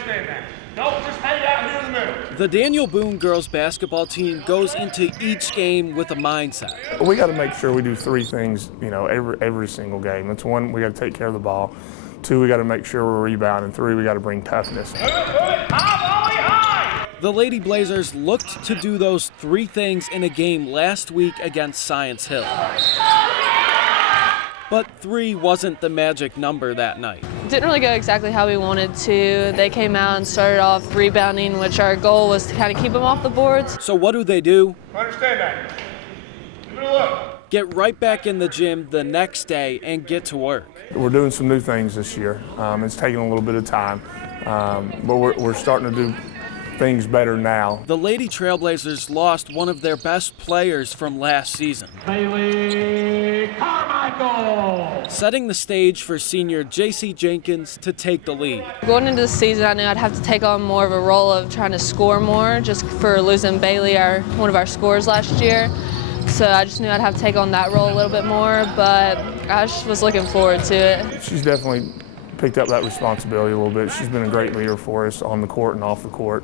understand that. Don't just hang out here in the middle. The Daniel Boone girls basketball team goes into each game with a mindset. We got to make sure we do three things, every single game. That's one, we got to take care of the ball. Two, we got to make sure we're rebounding. Three, we got to bring toughness. The Lady Blazers looked to do those three things in a game last week against Science Hill. But 3 wasn't the magic number that night. Didn't really go exactly how we wanted to. They came out and started off rebounding, which our goal was to kind of keep them off the boards. So what do? Understand that. Give it a look. Get right back in the gym the next day and get to work. We're doing some new things this year. It's taking a little bit of time, but we're starting to do things better now. The Lady Trailblazers lost one of their best players from last season. Bailey Carmichael! Setting the stage for senior Jaycie Jenkins to take the lead. Going into the season, I knew I'd have to take on more of a role of trying to score more, just for losing Bailey, one of our scorers last year. So I just knew I'd have to take on that role a little bit more, but I just was looking forward to it. She's definitely picked up that responsibility a little bit. She's been a great leader for us on the court and off the court.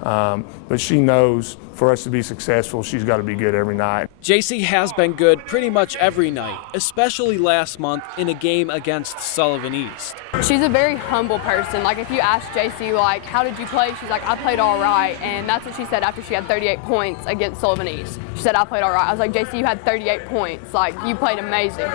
But she knows for us to be successful, she's got to be good every night. Jaycie has been good pretty much every night, especially last month in a game against Sullivan East. She's a very humble person. Like, if you ask Jaycie, like, how did you play? She's like, I played all right. And that's what she said after she had 38 points against Sullivan East. She said, I played all right. I was like, Jaycie, you had 38 points. Like, you played amazing.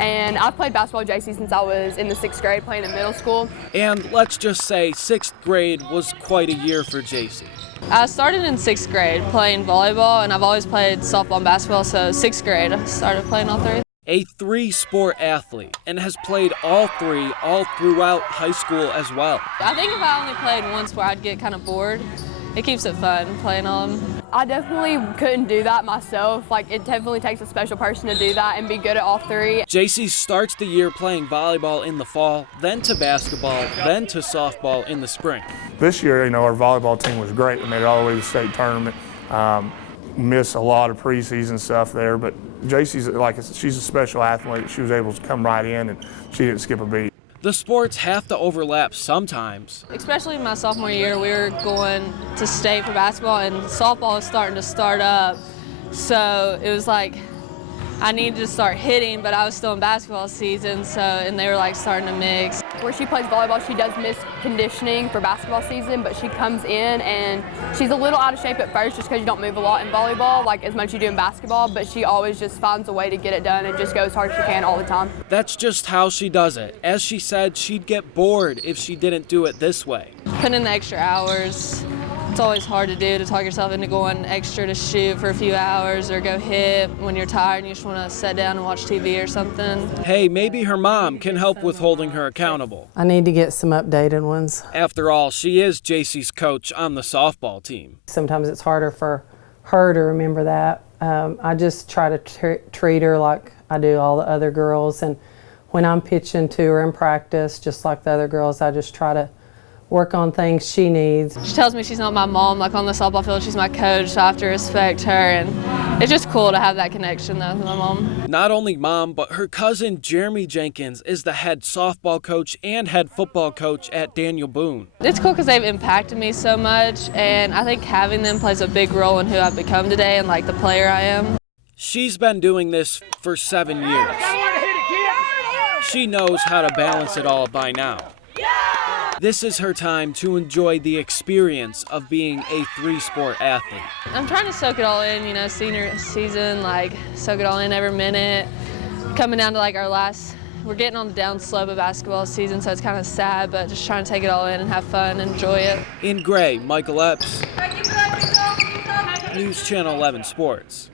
And I've played basketball with Jaycie since I was in the 6th grade playing in middle school. And let's just say 6th grade was quite a year for Jaycie. I started in 6th grade playing volleyball, and I've always played softball and basketball, so 6th grade I started playing all three. A 3-sport athlete, and has played all 3 all throughout high school as well. I think if I only played one sport, I'd get kind of bored. It keeps it fun playing all of them. I definitely couldn't do that myself. Like, it definitely takes a special person to do that and be good at all 3. Jaycie starts the year playing volleyball in the fall, then to basketball, then to softball in the spring. This year, our volleyball team was great. We made it all the way to the state tournament. Missed a lot of preseason stuff there, but Jaycie's she's a special athlete. She was able to come right in, and she didn't skip a beat. The sports have to overlap sometimes. Especially in my sophomore year, we were going to state for basketball, and softball was starting to start up. So it was like I needed to start hitting, but I was still in basketball season, and they were like starting to mix. Where she plays volleyball, she does miss conditioning for basketball season, but she comes in and she's a little out of shape at first just because you don't move a lot in volleyball, like as much as you do in basketball, but she always just finds a way to get it done and just goes hard as she can all the time. That's just how she does it. As she said, she'd get bored if she didn't do it this way. Put in the extra hours. It's always hard to do, to talk yourself into going extra to shoot for a few hours or go hit when you're tired and you just want to sit down and watch TV or something. Hey, maybe her mom can help with holding her accountable. I need to get some updated ones. After all, she is Jaycee's coach on the softball team. Sometimes it's harder for her to remember that. I just try to treat her like I do all the other girls, and when I'm pitching to her in practice, just like the other girls, I just try to work on things she needs. She tells me she's not my mom, like on the softball field, she's my coach, so I have to respect her, and it's just cool to have that connection though with my mom. Not only mom, but her cousin Jeremy Jenkins is the head softball coach and head football coach at Daniel Boone. It's cool because they've impacted me so much, and I think having them plays a big role in who I've become today and like the player I am. She's been doing this for 7 years. She knows how to balance it all by now. This is her time to enjoy the experience of being a 3-sport athlete. I'm trying to soak it all in, senior season, like soak it all in every minute. Coming down to like we're getting on the down slope of basketball season, so it's kind of sad, but just trying to take it all in and have fun and enjoy it. In Gray, Michael Epps, News Channel 11 Sports.